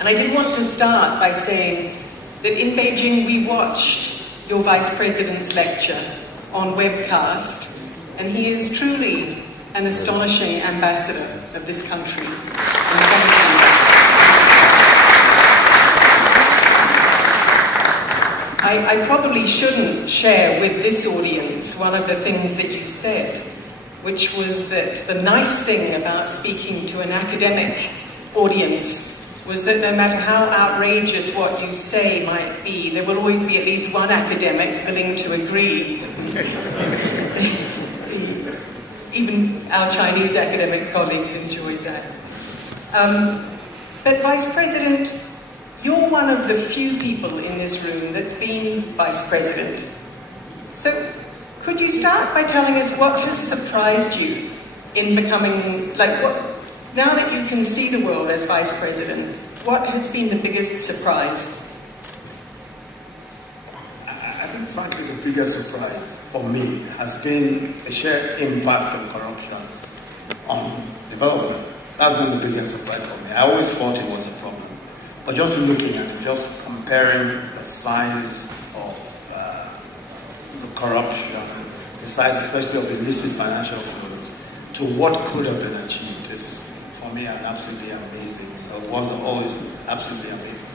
And I did want to start by saying that in Beijing we watched your Vice President's lecture on webcast, and he is truly an astonishing ambassador of this country. I probably shouldn't share with this audience one of the things that you said, which was that the nice thing about speaking to an academic audience was that no matter how outrageous what you say might be, there will always be at least one academic willing to agree. Even our Chinese academic colleagues enjoyed that. But Vice President, you're one of the few people in this room that's been Vice President. So could you start by telling us what has surprised you in becoming, now that you can see the world as Vice President, what has been the biggest surprise? I think, frankly, the biggest surprise for me has been the sheer impact of corruption on development. That's been the biggest surprise for me. I always thought it was a problem. But just looking at it, just comparing the size of the corruption, the size especially of illicit financial flows, to what could have been achieved is, for me, an absolutely amazing. It was always absolutely amazing.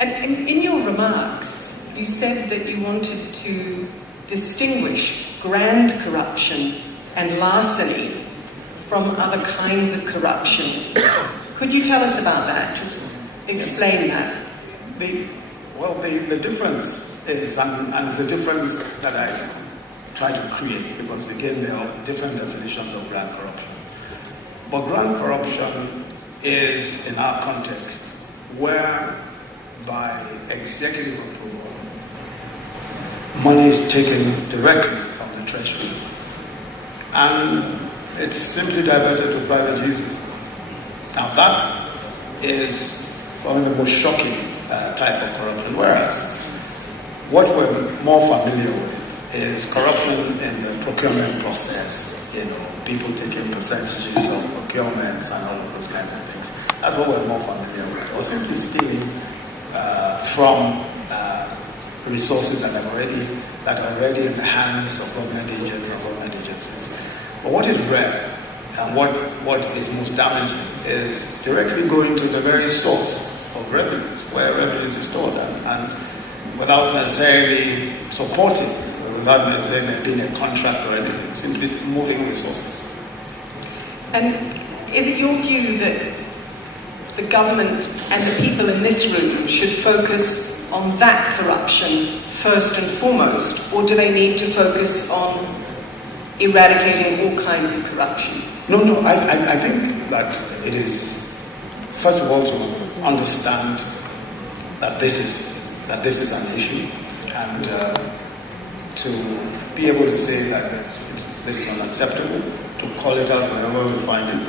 And in your remarks, you said that you wanted to distinguish grand corruption and larceny from other kinds of corruption. Could you tell us about that? Just explain that. The difference is, and it's a difference that I try to create, because again there are different definitions of grand corruption. But grand corruption is, in our context, where by executive approval, money is taken directly from the treasury and it's simply diverted to private uses. Now that is probably the most shocking type of corruption, whereas what we're more familiar with is corruption in the procurement process, people taking percentages of procurements and all of those kinds of things. That's what we're more familiar with. Or simply stealing from resources that are already in the hands of government agents or government agencies. But what is rare and what is most damaging is directly going to the very source of revenues, where revenues is stored, and without necessarily supporting, without necessarily being a contract or anything, simply moving resources. And is it your view that the government and the people in this room should focus on that corruption first and foremost, or do they need to focus on eradicating all kinds of corruption? No, I think that it is, first of all, to understand that this is an issue, and to be able to say that this is unacceptable, to call it out whenever we find it.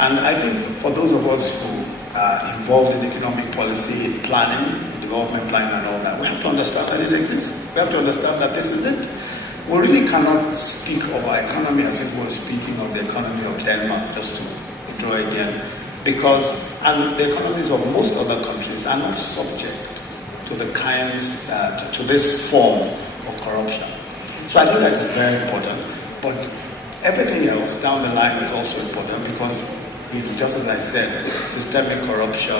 And I think for those of us who are involved in economic policy planning, development planning and all that, we have to understand that it exists. We have to understand that this is it. We really cannot speak of our economy as if we're speaking of the economy of Denmark, just to draw again, because the economies of most other countries are not subject to the kinds, to this form of corruption. So I think that's very important. But everything else down the line is also important, because, just as I said, systemic corruption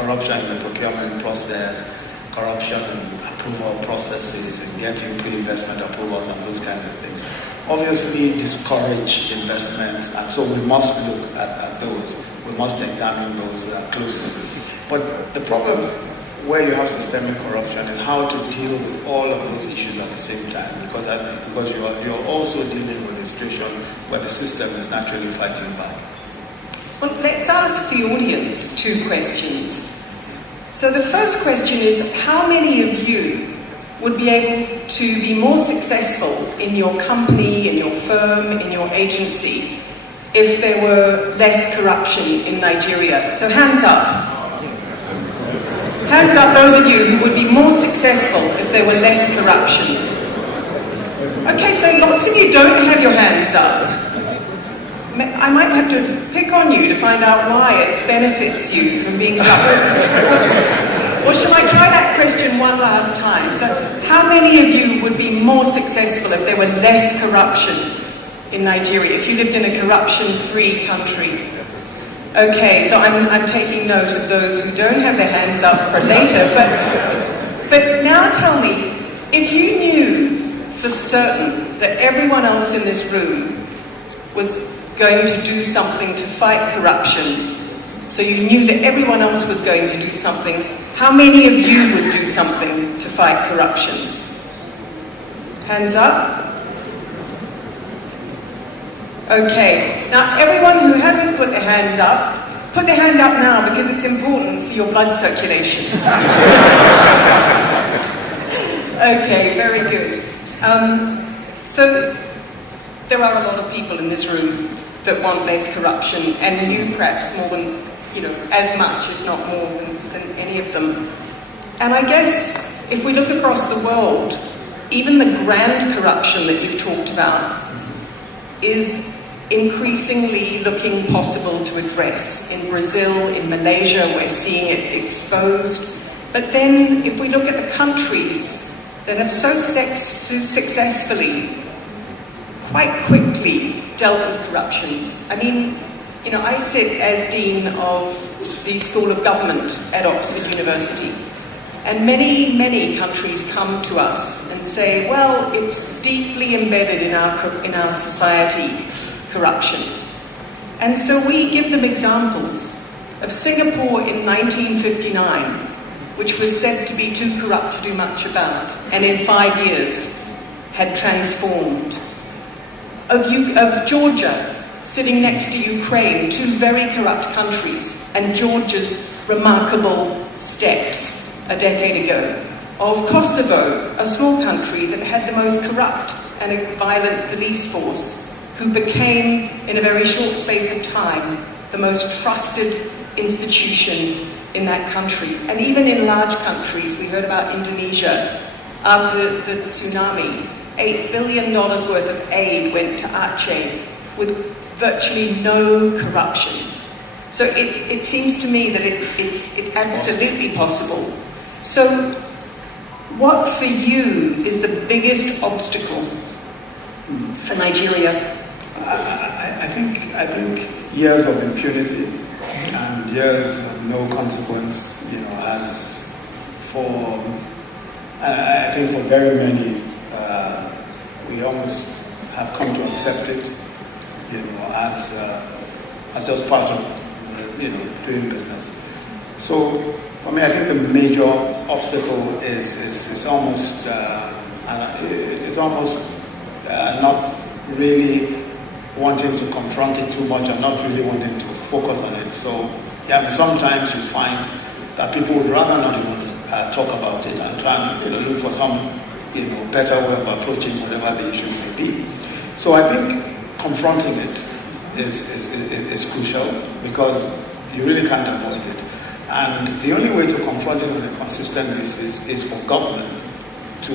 in the procurement process, corruption in approval processes and getting pre-investment approvals and those kinds of things obviously discourage investments, and so we must look at those. We must examine those closely. But the problem where you have systemic corruption is how to deal with all of those issues at the same time, because you're also dealing with a situation where the system is naturally fighting back. Well, let's ask the audience two questions. So the first question is, how many of you would be able to be more successful in your company, in your firm, in your agency, if there were less corruption in Nigeria? So hands up. Hands up those of you who would be more successful if there were less corruption. Okay, so lots of you don't have your hands up. I might have to pick on you to find out why it benefits you from being corrupt. Or shall I try that question one last time? So, how many of you would be more successful if there were less corruption in Nigeria, if you lived in a corruption-free country? Okay, so I'm taking note of those who don't have their hands up for later, but now tell me, if you knew for certain that everyone else in this room was going to do something to fight corruption, so you knew that everyone else was going to do something, how many of you would do something to fight corruption? Hands up. Okay, now everyone who hasn't put their hand up, put their hand up now because it's important for your blood circulation. Okay, very good. So there are a lot of people in this room that want less corruption, and you perhaps more than, as much, if not more than any of them. And I guess if we look across the world, even the grand corruption that you've talked about is increasingly looking possible to address. In Brazil, in Malaysia, we're seeing it exposed. But then if we look at the countries that have so successfully, quite quickly dealt with corruption. I mean, I sit as Dean of the School of Government at Oxford University, and many, many countries come to us and say, well, it's deeply embedded in our society, corruption. And so we give them examples of Singapore in 1959, which was said to be too corrupt to do much about, and in 5 years had transformed. Of Georgia, sitting next to Ukraine, two very corrupt countries, and Georgia's remarkable steps a decade ago. Of Kosovo, a small country that had the most corrupt and violent police force, who became, in a very short space of time, the most trusted institution in that country. And even in large countries, we heard about Indonesia, after the tsunami, $8 billion worth of aid went to Aceh with virtually no corruption. So it seems to me that it's absolutely possible. So what for you is the biggest obstacle for Nigeria? I think years of impunity and years of no consequence, has for, I think for very many, we almost have come to accept it, as just part of, doing business. So for me, I think the major obstacle is almost, not really wanting to confront it too much and not really wanting to focus on it. So sometimes you find that people would rather not even talk about it and try and look for some better way of approaching whatever the issue may be. So I think confronting it is crucial because you really can't avoid it. And the only way to confront it on a consistent basis is for government to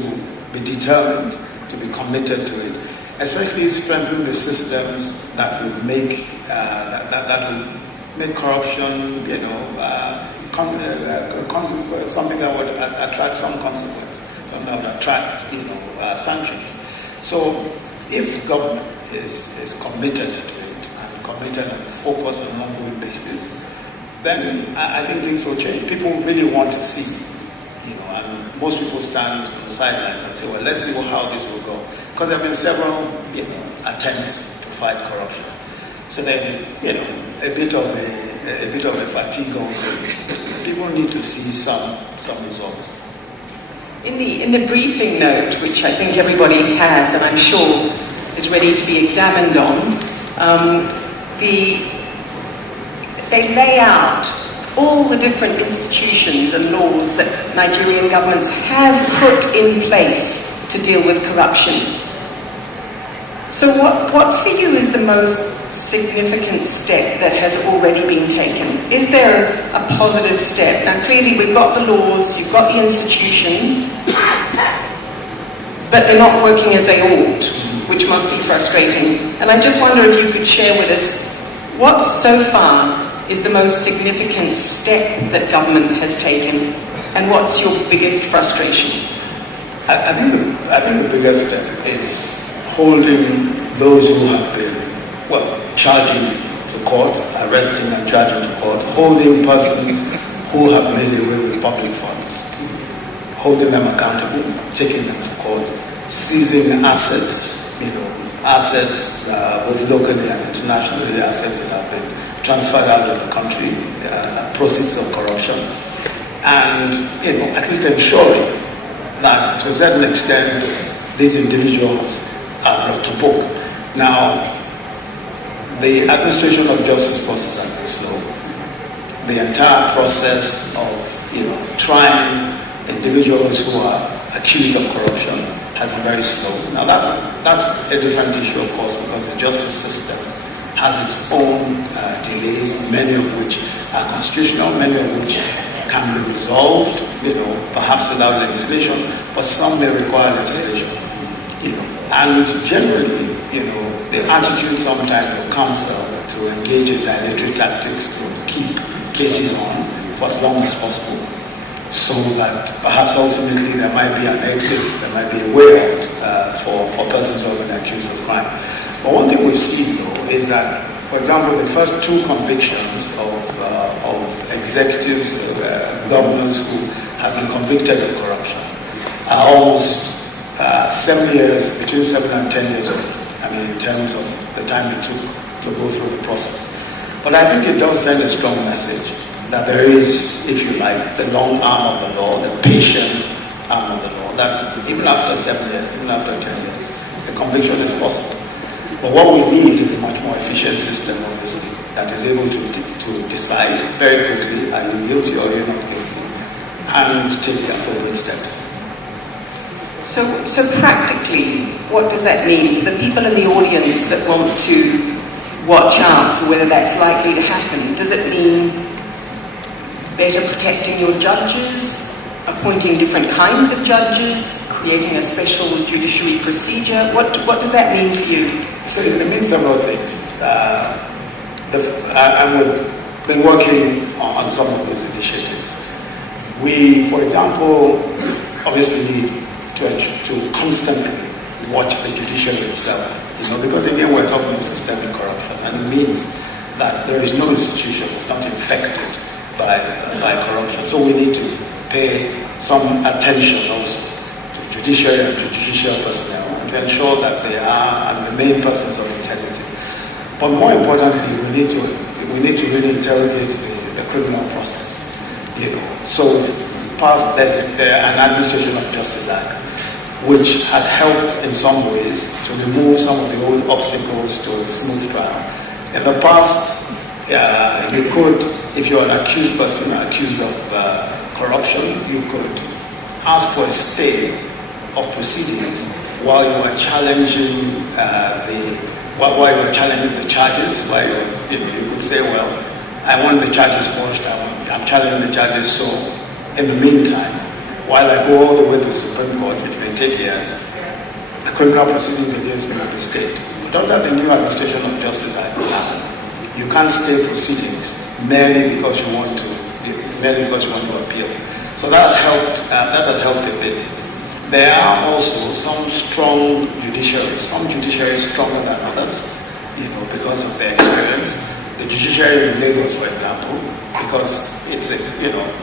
be determined, to be committed to it, especially strengthening the systems that will make corruption, something that would attract some consequence, something that would attract, sanctions. So, if government is committed to it and committed and focused on an ongoing basis, then I think things will change. People really want to see, and most people stand on the sidelines and say, well, let's see how this will go. Because there have been several, attempts to fight corruption. So there's, a bit of a fatigue also. People need to see some results. In the briefing note, which I think everybody has, and I'm sure is ready to be examined on, they lay out all the different institutions and laws that Nigerian governments have put in place to deal with corruption. So what for you is the most significant step that has already been taken? Is there a positive step? Now clearly we've got the laws, you've got the institutions, but they're not working as they ought. which must be frustrating. And I just wonder if you could share with us what so far is the most significant step that government has taken, and what's your biggest frustration? I think the biggest step is holding those who have been, charging to court, arresting and charging to court, holding persons who have made away with public funds, holding them accountable, taking them to court, seizing assets, assets both locally and internationally, assets that have been transferred out of the country, proceeds of corruption, and at least ensuring that to a certain extent these individuals are brought to book. Now, the administration of justice process has been slow. The entire process of trying individuals who are accused of corruption has been very slow. Now that's a different issue, of course, because the justice system has its own delays, many of which are constitutional, many of which can be resolved, perhaps without legislation, but some may require legislation. And generally, the attitude sometimes of counsel to engage in dilatory tactics to keep cases on for as long as possible, so that perhaps ultimately there might be an exit, there might be a way out for persons who have been accused of crime. But one thing we've seen, though, is that, for example, the first two convictions of executives, governors who have been convicted of corruption are almost 7 years, between 7 and 10 years old. In terms of the time it took to go through the process. But I think it does send a strong message that there is, if you like, the long arm of the law, the patient arm of the law, that even after 7 years, even after 10 years, the conviction is possible. But what we need is a much more efficient system, obviously, that is able to decide very quickly, are you guilty or you're not guilty, and take the appropriate steps. So practically, what does that mean for the people in the audience that want to watch out for whether that's likely to happen? Does it mean better protecting your judges, appointing different kinds of judges, creating a special judiciary procedure? What does that mean for you? So it means several things. I've been working on some of those initiatives. We, for example, obviously need to constantly watch the judiciary itself, because again we're talking of systemic corruption, and it means that there is no institution that's not infected by corruption. So we need to pay some attention also to judiciary and judicial personnel to ensure that they are and remain persons of integrity. But more importantly, we need to really interrogate the criminal process. So past there's an Administration of Justice Act, which has helped in some ways to remove some of the old obstacles to smooth trial. In the past, you could, if you're an accused person accused of corruption, you could ask for a stay of proceedings while you were challenging the charges. While you could say, well, I want the charges quashed, I'm challenging the charges, so in the meantime, while I go all the way to the Supreme Court, which may take years, the criminal proceedings against me will be stayed. Don't let the new Administration of Justice Act happen. You can't stay proceedings merely because you want to appeal. So that has helped a bit. There are also some strong judiciaries, some judiciaries stronger than others, because of their experience. The judiciary in Lagos, for example, because it's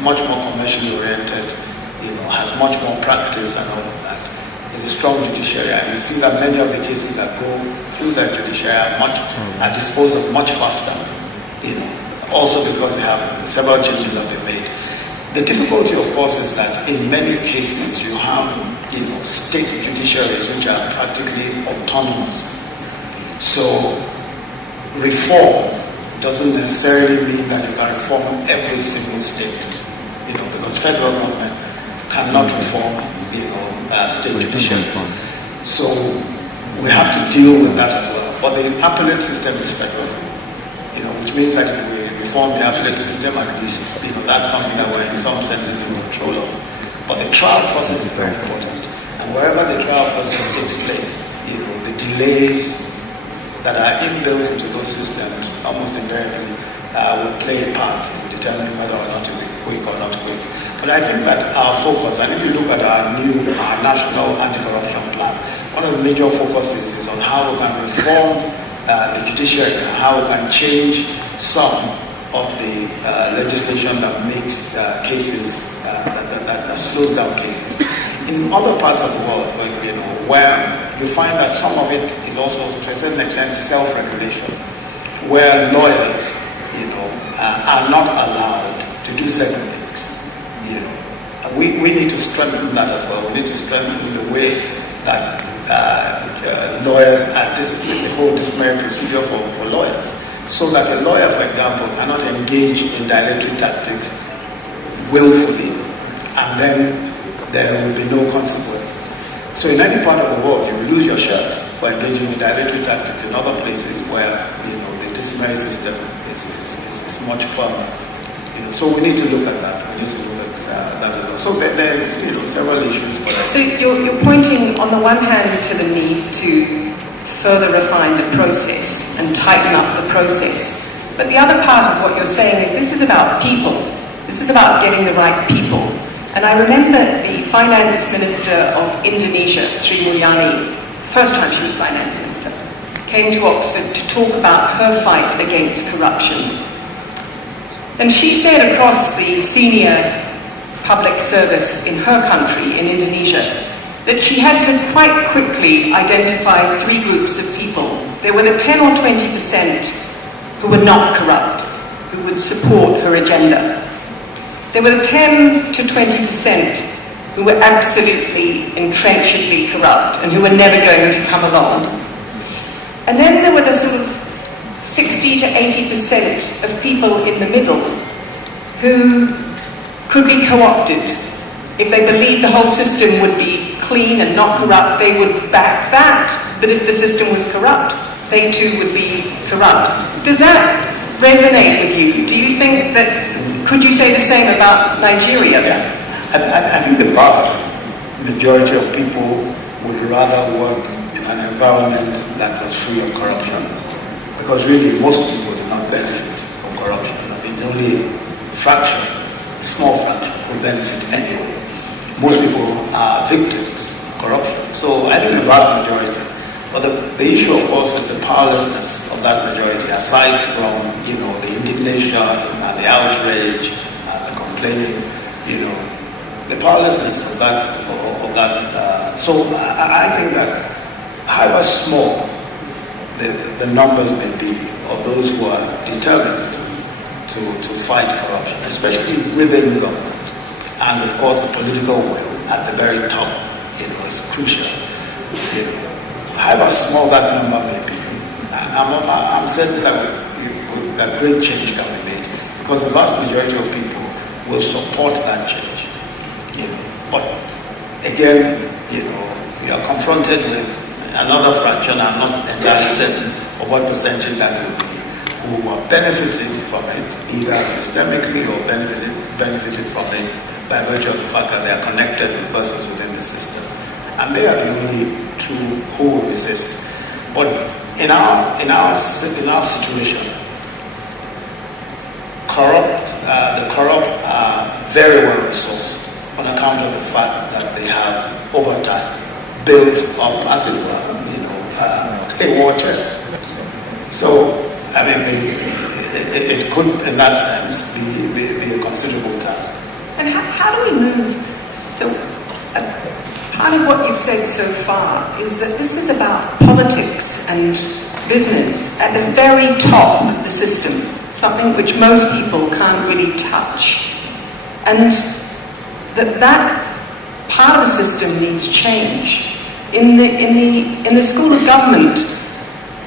much more commercially oriented, has much more practice and all of that. It's a strong judiciary, and you see that many of the cases that go through that judiciary are disposed of much faster, also because they have several changes that they've made. The difficulty, of course, is that in many cases you have state judiciaries which are practically autonomous. So reform doesn't necessarily mean that you can reform every single state, because federal government cannot reform state judiciaries. So we have to deal with that as well. But the appellate system is federal, which means that if we reform the appellate system, at least that's something that we're in some senses in control of. But the trial process is very important. And wherever the trial process takes place, the the delays that are inbuilt into those systems almost invariably will play a part in determining whether or not to be quick or not quick. But I think that our focus, and if you look at our national anti-corruption plan, one of the major focuses is on how we can reform the judiciary, how we can change some of the legislation that makes cases, that slows down cases. In other parts of the world, where you find that some of it is also, to a certain extent, self-regulation, where lawyers, are not allowed to do certain things. We need to strengthen that as well. We need to strengthen the way that lawyers are disciplined, the whole disciplinary procedure for lawyers, so that a lawyer, for example, cannot engage in dilatory tactics willfully, and then there will be no consequence. So in any part of the world, you will lose your shirt for engaging in dilatory tactics. In other places where the disciplinary system is much firmer. So we need to look at that. We need to look at that as well. So there are several issues. So you're pointing on the one hand to the need to further refine the process and tighten up the process. But the other part of what you're saying is this is about people. This is about getting the right people. And I remember the finance minister of Indonesia, Sri Mulyani, first time she was finance minister, came to Oxford to talk about her fight against corruption. And she said across the senior public service in her country, in Indonesia, that she had to quite quickly identify three groups of people. There were the 10 or 20% who were not corrupt, who would support her agenda. There were the 10 to 20% who were absolutely entrenchedly corrupt and who were never going to come along. And then there were the sort of 60 to 80% of people in the middle who could be co-opted. If they believed the whole system would be clean and not corrupt, they would back that. But if the system was corrupt, they too would be corrupt. Does that resonate with you? Do you think that, could you say the same about Nigeria? Yeah. I think the vast majority of people would rather work in an environment that was free of corruption, because really most people do not benefit from corruption. I think only a small fraction will benefit anyway. Most people are victims of corruption. So I think the vast majority. But the issue, of course, is the powerlessness of that majority, aside from, the indignation and the outrage and the complaining, the powerlessness of that. So I think that however small the numbers may be of those who are determined to fight corruption, especially within government, and of course the political will at the very top, is crucial. However small that number may be, I'm certain that great change can be made, because the vast majority of people will support that change. But again, you are confronted with another fraction. I'm not entirely certain of what percentage that will be, who are benefiting from it, either systemically or benefited from it by virtue of the fact that they are connected with persons within the system. And they are the only true who will resist. But in our situation, the corrupt are very well resourced on account of the fact that they have, over time, built up, as it were, a war chest. So, it could, in that sense, be a considerable task. And how do we move? So, part of what you've said so far is that this is about politics and business at the very top of the system, something which most people can't really touch. And that part of the system needs change. In the school of government,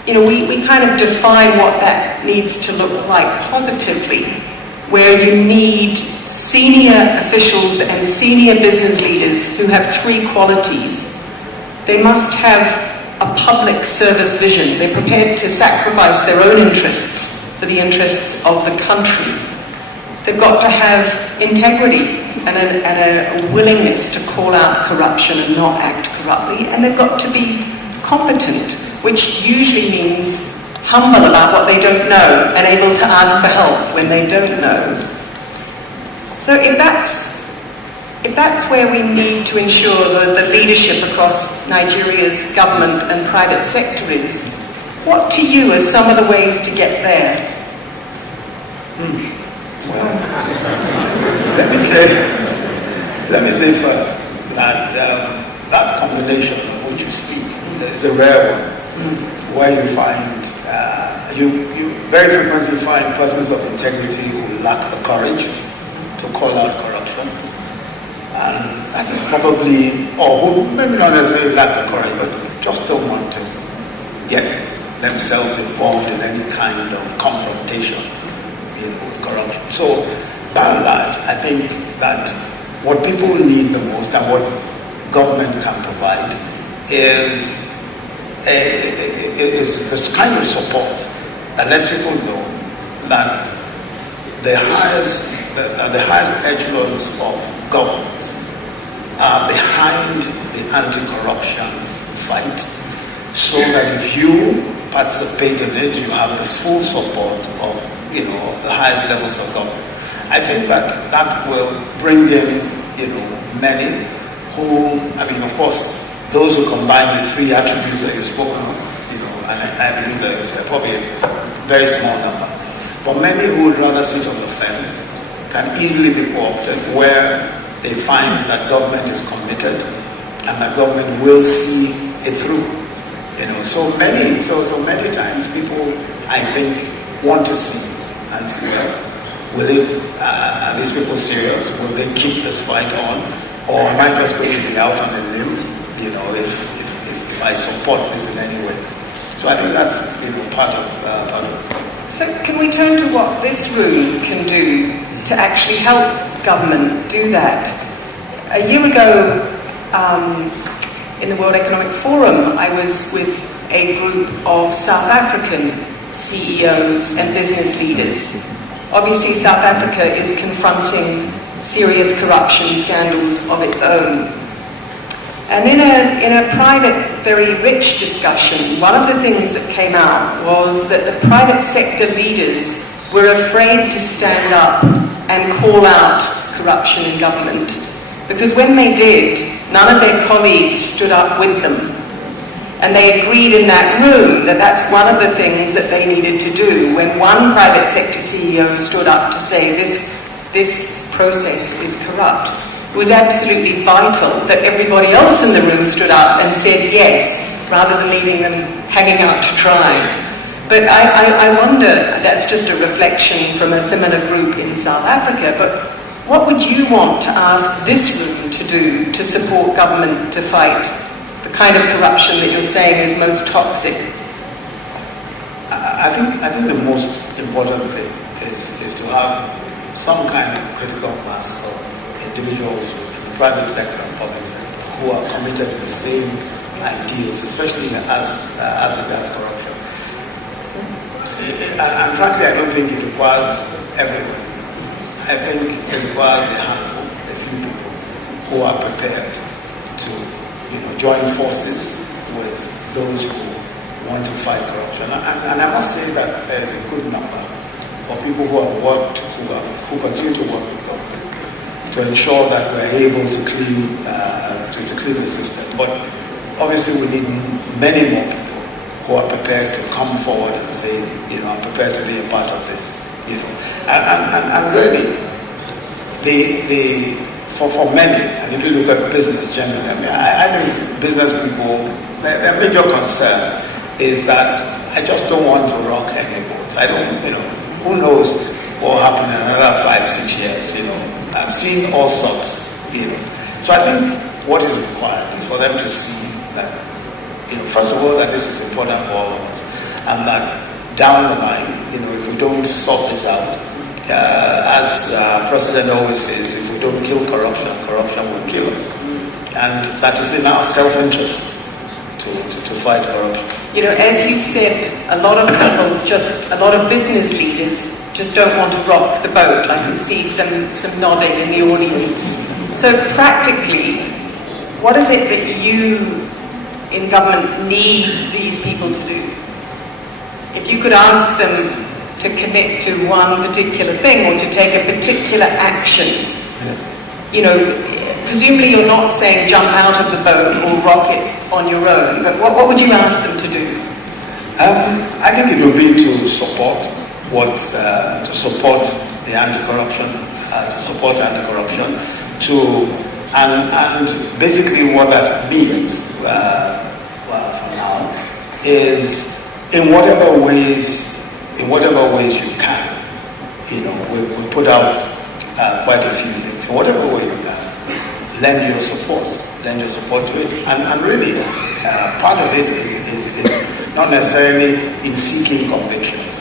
we kind of define what that needs to look like positively, where you need senior officials and senior business leaders who have three qualities. They must have a public service vision. They're prepared to sacrifice their own interests for the interests of the country. They've got to have integrity and a willingness to call out corruption and not act corruptly, and they've got to be competent, which usually means humble about what they don't know and able to ask for help when they don't know. So if that's where we need to ensure the leadership across Nigeria's government and private sector is, what to you are some of the ways to get there? Let me say first that that combination of which you speak is a rare one, where you find you very frequently find persons of integrity who lack the courage to call out corruption, and that is probably, or who maybe not necessarily lack the courage, but just don't want to get themselves involved in any kind of confrontation with corruption. So, by and large, I think that what people need the most and what government can provide is this kind of support that lets people know that the highest echelons of governance are behind the anti-corruption fight, so that if you participate in it, you have the full support of the highest levels of government. I think that will bring in many who, of course, those who combine the three attributes that you spoke of, and I believe that they're probably a very small number. But many who would rather sit on the fence can easily be co-opted where they find that government is committed and that government will see it through. So many times people, I think, want to see and see, are these people serious? Will they keep this fight on? Or am I just going to be out on a limb, if I support this in any way? So I think that's part of it. So can we turn to what this room can do to actually help government do that? A year ago, in the World Economic Forum, I was with a group of South African CEOs and business leaders. Obviously, South Africa is confronting serious corruption scandals of its own. And in a private, very rich discussion, one of the things that came out was that the private sector leaders were afraid to stand up and call out corruption in government, because when they did, none of their colleagues stood up with them. And they agreed in that room that that's one of the things that they needed to do. When one private sector CEO stood up to say this process is corrupt, it was absolutely vital that everybody else in the room stood up and said yes, rather than leaving them hanging out to dry. But I wonder, that's just a reflection from a similar group in South Africa, but what would you want to ask this room to do to support government to fight the kind of corruption that you're saying is most toxic? I think the most important thing is to have some kind of critical mass of individuals in the private sector and public sector who are committed to the same ideals, especially as regards corruption. And frankly, I don't think it requires everyone. I think it requires a handful, a few people who are prepared to join forces with those who want to fight corruption. And I must say that there is a good number of people who have worked, who continue to work with government to ensure that we're able to clean the system. But obviously we need many more people who are prepared to come forward and say, I'm prepared to be a part of this. And really, for many, and if you look at business generally, I think business people, their major concern is that I just don't want to rock any boat. I don't, who knows what will happen in another 5-6 years, I've seen all sorts, So I think what is required is for them to see that, first of all, that this is important for all of us, and that down the line, if we don't sort this out, as President always says, if we don't kill corruption, corruption will kill us. And that is in our self-interest to fight corruption. As you said, a lot of business leaders just don't want to rock the boat. I can see some nodding in the audience. So practically, what is it that you in government need these people to do? If you could ask them to commit to one particular thing or to take a particular action, you know, presumably you're not saying jump out of the boat or rock it on your own, but what would you ask them to do? I think it would be to support the anti-corruption, and basically what that means for now is in whatever ways you can, you know, we put out quite a few things. In whatever way you can, lend your support to it, and really part of it is not necessarily in seeking convictions,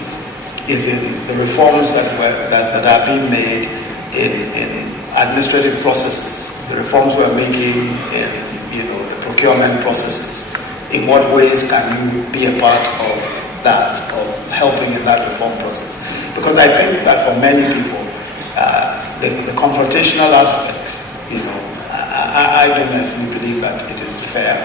is in the reforms that are being made in administrative processes, the reforms we're making in, you know, the procurement processes. In what ways can you be a part of that, of helping in that reform process? Because I think that for many people, the confrontational aspects, you know, I don't necessarily believe that it is fair.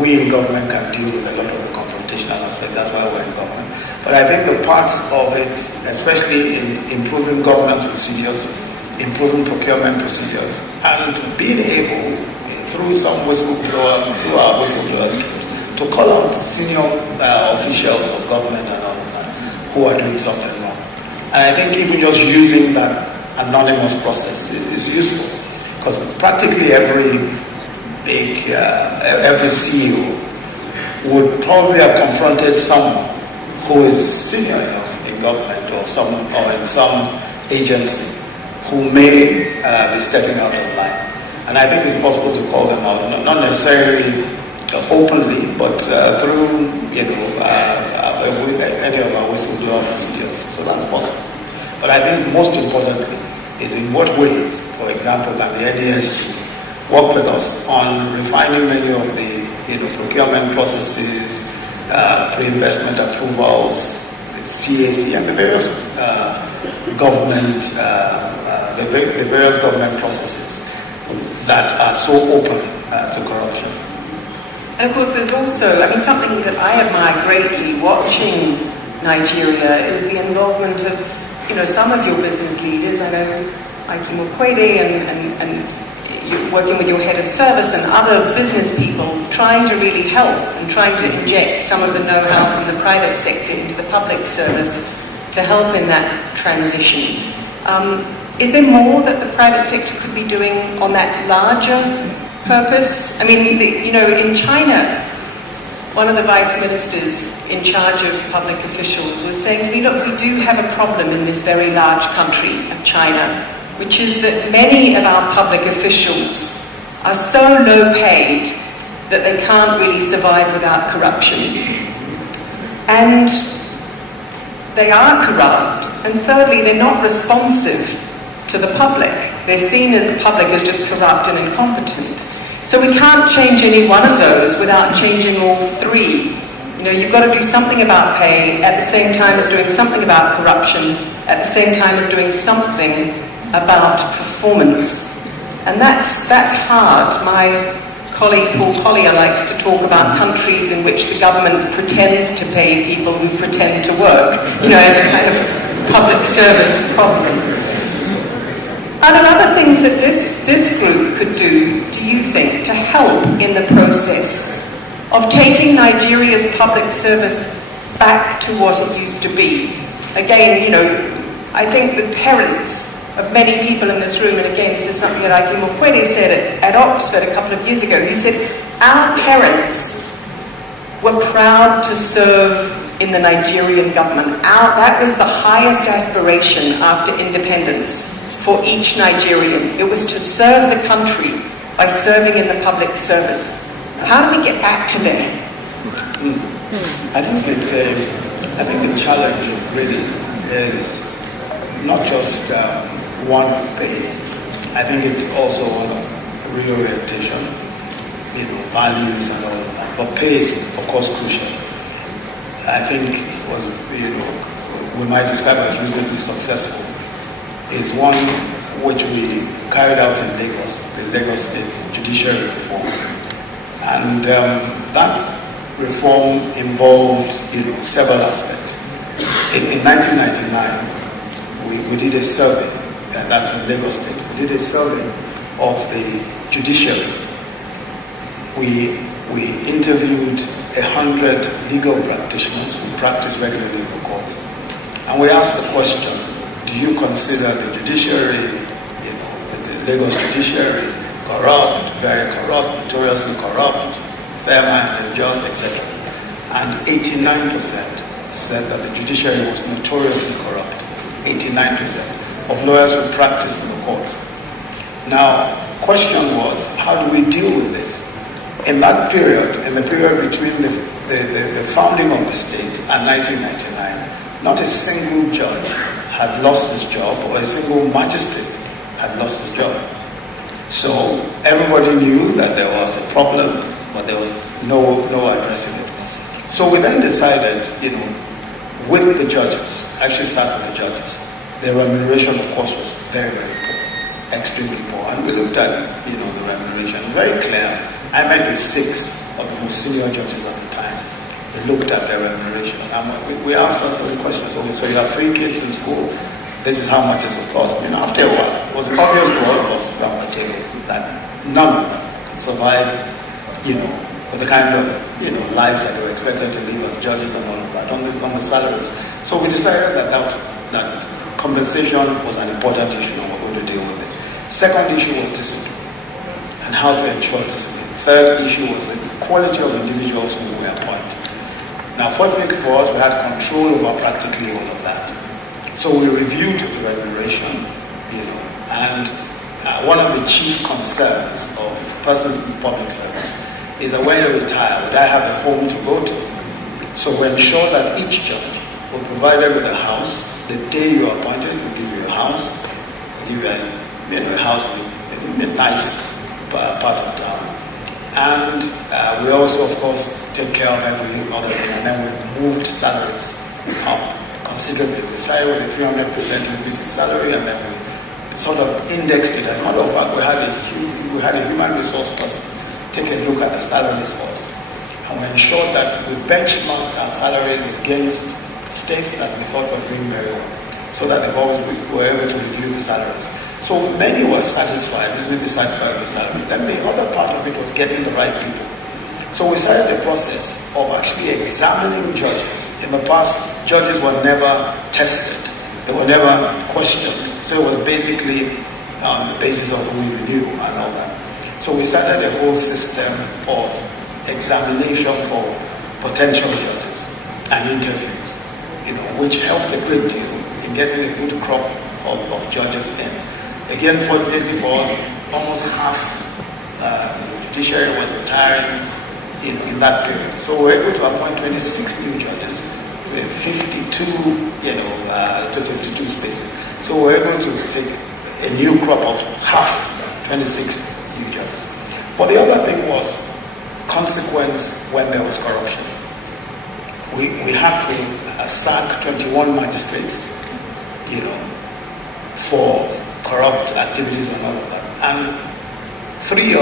We in government can deal with a lot of the confrontational aspects, that's why we're in government. But I think the parts of it, especially in improving governance procedures, improving procurement procedures, and being able, through our whistleblower schemes, to call out senior officials of government and all of that who are doing something wrong. And I think even just using that anonymous process is useful, because practically every CEO would probably have confronted someone who is senior enough in government or in some agency who may be stepping out of line. And I think it's possible to call them out, not necessarily openly, but through, you know, any of our whistleblower procedures. So that's possible. But I think most importantly is in what ways, for example, can the NESG work with us on refining many of the, you know, procurement processes, pre-investment approvals, the CAC, and the various government processes that are so open to corruption. And of course there's also, I mean, something that I admire greatly watching Nigeria is the involvement of, you know, some of your business leaders. I know Ike Mukwege and you're working with your head of service and other business people trying to really help and trying to inject some of the know-how from the private sector into the public service to help in that transition. Is there more that the private sector could be doing on that larger purpose? I mean, you know, in China, one of the vice ministers in charge of public officials was saying to me, look, we do have a problem in this very large country of China, which is that many of our public officials are so low paid that they can't really survive without corruption. And they are corrupt. And thirdly, they're not responsive to the public. They're seen as the public as just corrupt and incompetent. So we can't change any one of those without changing all three. You know, you've got to do something about pay at the same time as doing something about corruption, at the same time as doing something about performance. And that's hard. My colleague Paul Collier likes to talk about countries in which the government pretends to pay people who pretend to work, you know, as a kind of public service problem. Are there other things that this group could do you think, to help in the process of taking Nigeria's public service back to what it used to be? Again, you know, I think the parents of many people in this room, and again, this is something that Ike Mukwege said at Oxford a couple of years ago. He said, our parents were proud to serve in the Nigerian government. That was the highest aspiration after independence for each Nigerian. It was to serve the country by serving in the public service. How do we get back to there? I think the challenge really is not just one of pay. I think it's also one of reorientation, you know, values and all of that. But pay is, of course, crucial. I think what, you know, we might describe as reasonably successful is one which we carried out in Lagos, the Lagos State Judiciary Reform, And that reform involved, several aspects. In 1999, we did a survey, that's in Lagos State. We did a survey of the judiciary. We interviewed 100 legal practitioners who practice regularly in the courts. And we asked the question, do you consider the judiciary, the Lagos judiciary, corrupt, very corrupt, notoriously corrupt, fair-minded, just, etc.? And 89% said that the judiciary was notoriously corrupt. 89% of lawyers who practice in the courts. Now, question was, how do we deal with this? In that period, in the period between the founding of the state and 1999, not a single judge had lost his job, or a single magistrate had lost his job. So everybody knew that there was a problem, but there was no addressing it. So we then decided, with the judges, actually sat with the judges. Their remuneration, of course, was very, very poor, extremely poor. And we looked at, the remuneration, very clear. I met with 6 of the most senior judges at the time. We looked at their remuneration. And we asked ourselves the question, so you have 3 kids in school, this is how much it will cost. After a while, it was obvious to all of us around the table that none of them could survive, with the kind of, lives that they were expected to live as judges and all of that, on the salaries. So we decided that compensation was an important issue and we're going to deal with it. Second issue was discipline and how to ensure discipline. Third issue was the quality of individuals who were appointed. Now, fortunately for us, we had control over practically all of that. So we reviewed the remuneration, and one of the chief concerns of persons in public service is that when they retire, would I have a home to go to? So we ensure that each judge will be provided with a house. The day you are appointed, we'll give you a house, give you a house in a nice part of town. And we also, of course, take care of every other thing. And then we moved salaries up considerably. We started with a 300% increase in salary, and then we sort of indexed it. As a matter of fact, we had a human resource person take a look at the salaries for us. And we ensured that we benchmarked our salaries against states that we thought were doing very well, so that we were able to review the salaries. So many were satisfied, reasonably satisfied with the salary. Then the other part of it was getting the right people. So we started the process of actually examining judges. In the past, judges were never tested. They were never questioned. So it was basically on the basis of who you knew and all that. So we started a whole system of examination for potential judges and interviews, which helped a great deal in getting a good crop of judges in. Again, fortunately for us, almost half the judiciary was retiring in that period. So we were able to appoint 26 new judges to 52, to 52 spaces. So we were able to take a new crop of half, 26 new judges. But the other thing was consequence when there was corruption. We had to sack 21 magistrates, for corrupt activities and all of that. And 3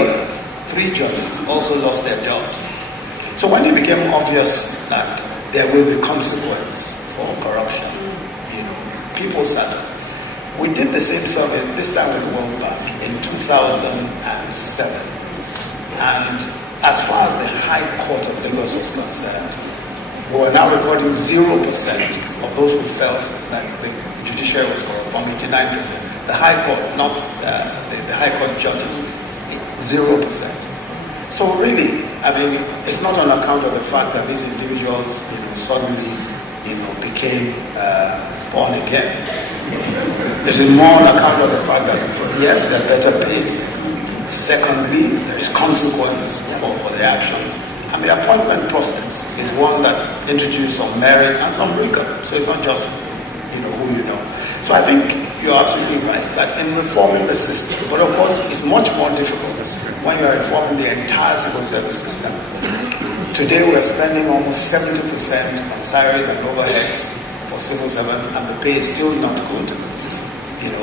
judges also lost their jobs. So when it became obvious that there will be consequence for corruption, people started. We did the same survey, this time with the World Bank, in 2007. And as far as the High Court of Lagos was concerned, we were now recording 0% of those who felt that the judiciary was corrupt, from 89%. The High Court, not the High Court judges, 0%. So really, it's not on account of the fact that these individuals, suddenly, became born again. It is more on account of the fact that, yes, they're better paid. Secondly, there is consequence for their actions. And the appointment process is one that introduces some merit and some rigor. So it's not just, who you know. So I think you're absolutely right that in reforming the system, but of course it's much more difficult when you are reforming the entire civil service system. Today we're spending almost 70% on salaries and overheads for civil servants, and the pay is still not good.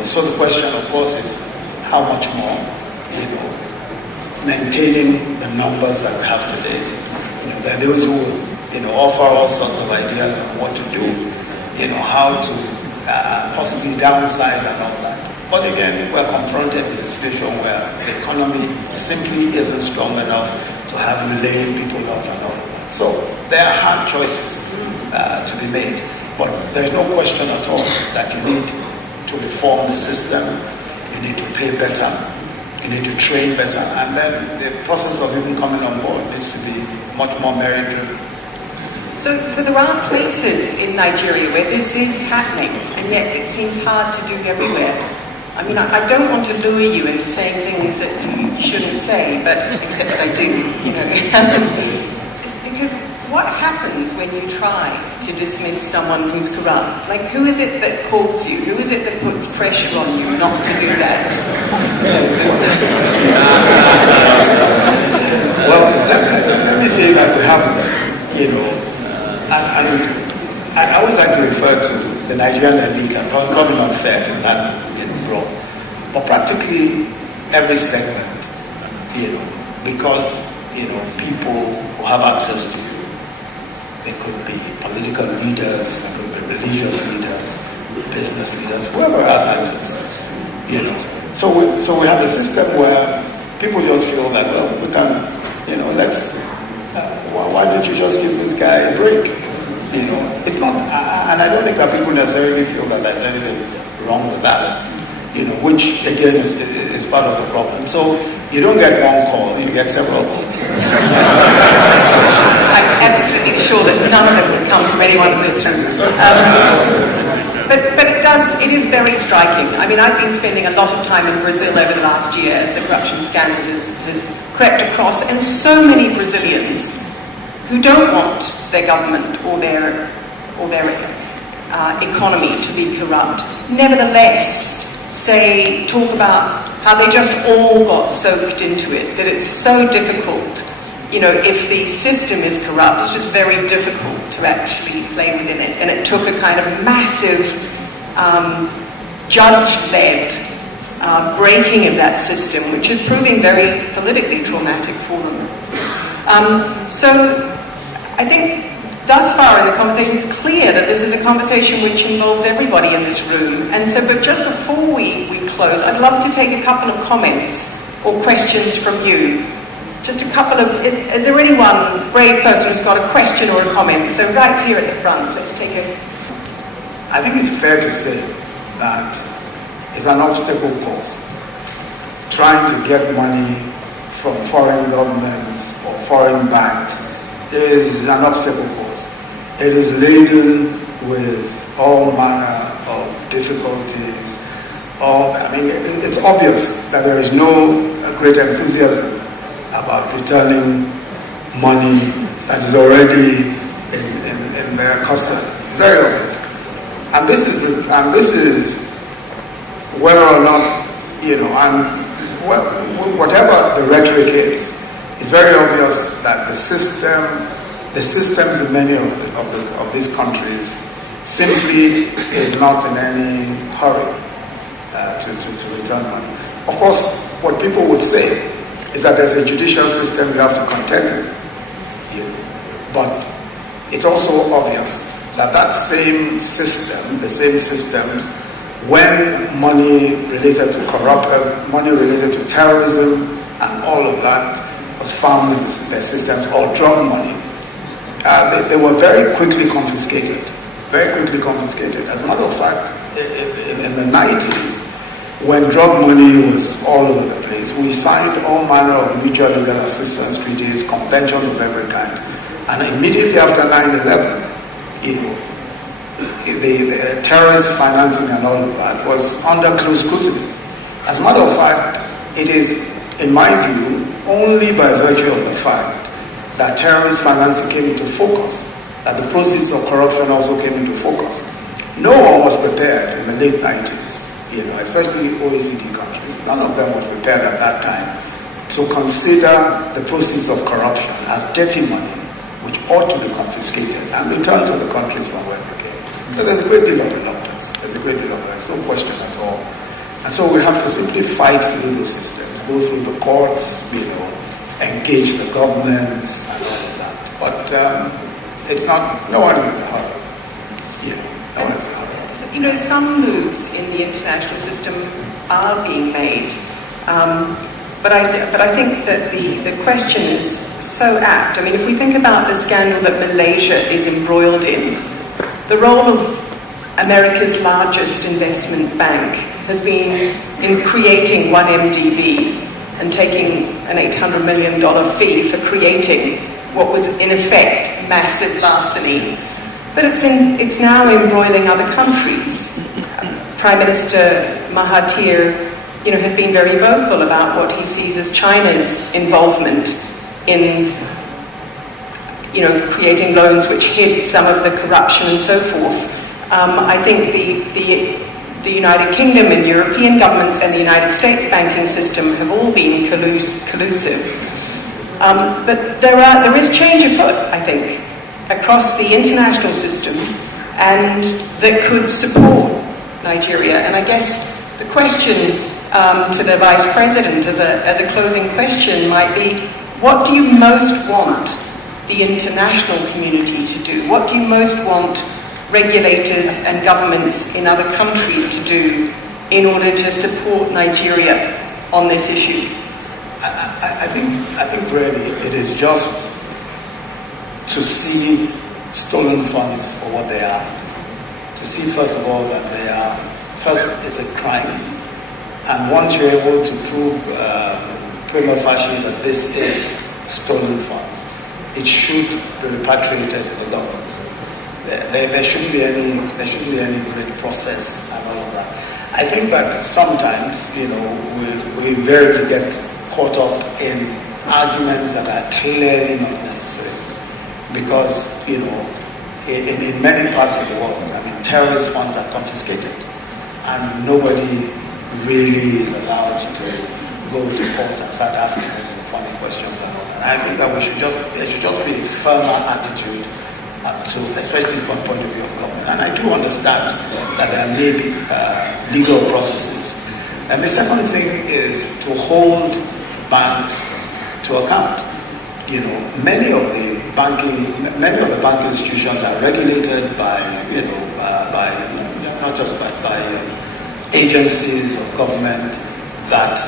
So the question, of course, is how much more, maintaining the numbers that we have today. There are those who offer all sorts of ideas on what to do, how to possibly downsize and all that. But again, we're confronted with a situation where the economy simply isn't strong enough to have you laying people off and all of that. So there are hard choices to be made. But there's no question at all that you need to reform the system, you need to pay better, you need to train better, and then the process of even coming on board needs to be much more merit-driven. So there are places in Nigeria where this is happening, and yet it seems hard to do everywhere. I mean, I don't want to lure you into saying things that you shouldn't say, but except that I do, It's because what happens when you try to dismiss someone who's corrupt? Like, who is it that courts you? Who is it that puts pressure on you not to do that? Well, let me say that we have, and I always like to refer to the Nigerian elite, and probably not fair to that, but practically every segment, because, people who have access to you, they could be political leaders, they could be religious leaders, business leaders, whoever has access, So we have a system where people just feel that, well, we can, why don't you just give this guy a break? It's not, and I don't think that people necessarily feel that there's anything wrong with that, which again is part of the problem. So you don't get one call, you get several calls. I'm absolutely sure that none of them would come from anyone in this room. But it is very striking. I mean, I've been spending a lot of time in Brazil over the last year as the corruption scandal has crept across, and so many Brazilians who don't want their government or their economy to be corrupt, nevertheless talk about how they just all got soaked into it, that it's so difficult. If the system is corrupt, it's just very difficult to actually play within it. And it took a kind of massive judge-led breaking of that system, which is proving very politically traumatic for them. So I think thus far in the conversation, it's clear that this is a conversation which involves everybody in this room. And so, but just before we close, I'd love to take a couple of comments or questions from you. Just a couple of, is there anyone, brave person, who's got a question or a comment? So right here at the front, let's take it. I think it's fair to say that it's an obstacle course. Trying to get money from foreign governments or foreign banks is an obstacle course. It is laden with all manner of difficulties. It's obvious that there is no great enthusiasm about returning money that is already in their custody. It's very obvious. And this is whether or not, whatever the rhetoric is, it's very obvious that the systems in many of these countries simply is not in any hurry to return money. Of course, what people would say is that there's a judicial system you have to contend with. But it's also obvious that same system, the same systems, when money related to money related to terrorism and all of that was found in their systems, or drug money, they were very quickly confiscated. As a matter of fact, in the 90s, when drug money was all over the place, we signed all manner of mutual legal assistance treaties, conventions of every kind. And immediately after 9/11, the terrorist financing and all of that was under close scrutiny. As a matter of fact, it is, in my view, only by virtue of the fact that terrorist financing came into focus, that the proceeds of corruption also came into focus. No one was prepared in the late 90s, especially OECD countries. None of them was prepared at that time to consider the proceeds of corruption as dirty money, which ought to be confiscated and returned to the countries from where they came. So there's a great deal of reluctance. No question at all. And so we have to simply fight through those systems, go through the courts, engage the governments and all of that. But it's not, no one in a hurry. No one is in a hurry. So, some moves in the international system are being made. But I think that the question is so apt. I mean, if we think about the scandal that Malaysia is embroiled in, the role of America's largest investment bank has been in creating 1MDB and taking an $800 million fee for creating what was in effect massive larceny. But it's now embroiling other countries. Prime Minister Mahathir has been very vocal about what he sees as China's involvement in, creating loans which hid some of the corruption and so forth. I think the United Kingdom and European governments and the United States banking system have all been collusive. But there is change afoot, I think, across the international system, and that could support Nigeria. And I guess the question to the Vice President as a closing question might be, what do you most want the international community to do? What do you most want regulators and governments in other countries to do in order to support Nigeria on this issue? I think really it is just to see stolen funds for what they are. To see first of all that they are, first it's a crime. And once you're able to prove prima facie that this is stolen funds, it should be repatriated to the governments. There shouldn't be any great process and all of that. I think that sometimes, we invariably get caught up in arguments that are clearly not necessary, because in many parts of the world, terrorist funds are confiscated, and nobody really is allowed to go to court and start asking us funny questions and all that. And I think that there should just be a firmer attitude especially from the point of view of government. And I do understand that there may be legal processes. And the second thing is to hold banks to account. Many of the banking institutions are regulated by not just by agencies of government that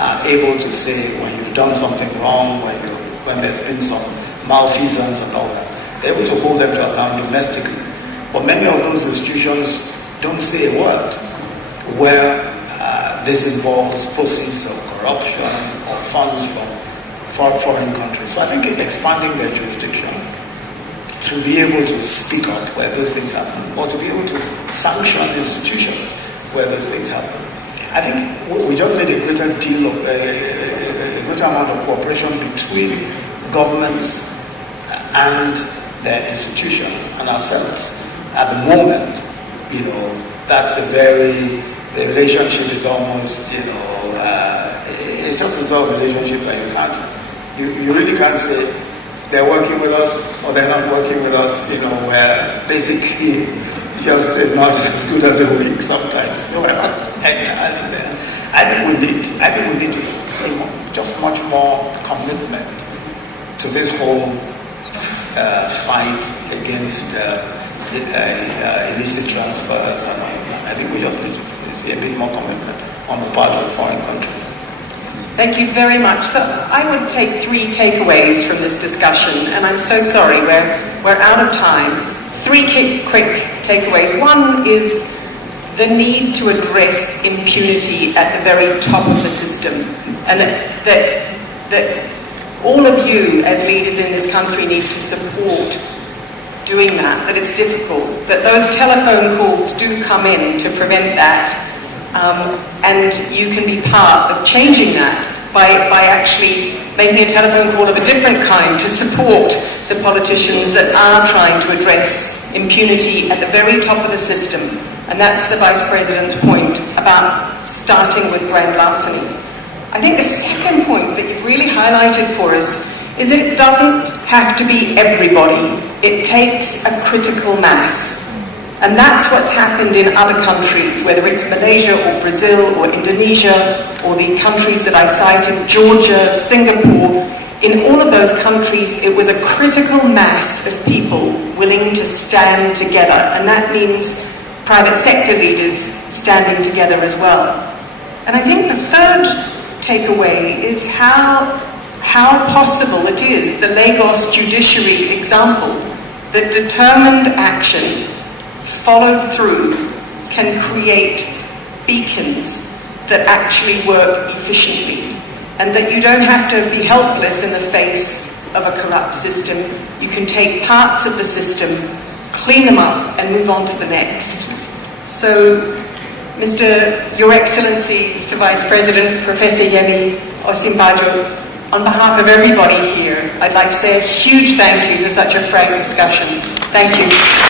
are able to say when you've done something wrong, when there's been some malfeasance and all that. They're able to hold them to account domestically. But many of those institutions don't say a word where this involves proceeds of corruption or funds from foreign countries. So I think expanding their jurisdiction to be able to speak up where those things happen, or to be able to sanction institutions where those things happen. I think we just need a greater amount of cooperation between governments and their institutions and ourselves. At the moment, the relationship is almost, it's just a sort of relationship that you really can't say they're working with us or they're not working with us, where basically just not as good as a week sometimes. So we're not entirely there. I think we need to see just much more commitment to this whole fight against illicit transfers and all that. I think we just need to see a bit more commitment on the part of foreign countries. Thank you very much. So I would take 3 takeaways from this discussion, and I'm so sorry, we're out of time. 3 quick takeaways. One is the need to address impunity at the very top of the system, and that all of you as leaders in this country need to support doing that it's difficult, that those telephone calls do come in to prevent that, and you can be part of changing that by actually making a telephone call of a different kind to support the politicians that are trying to address impunity at the very top of the system. And that's the Vice President's point about starting with grand larceny. I think the second point that you've really highlighted for us is that it doesn't have to be everybody. It takes a critical mass. And that's what's happened in other countries, whether it's Malaysia or Brazil or Indonesia or the countries that I cited, Georgia, Singapore. in all of those countries, it was a critical mass of people willing to stand together, and that means private sector leaders standing together as well. And I think the third takeaway is how possible it is, the Lagos judiciary example, that determined action followed through can create beacons that actually work efficiently, and that you don't have to be helpless in the face of a corrupt system. You can take parts of the system, clean them up, and move on to the next. So, Your Excellency, Mr. Vice President, Professor Yemi Osinbajo, on behalf of everybody here, I'd like to say a huge thank you for such a frank discussion. Thank you.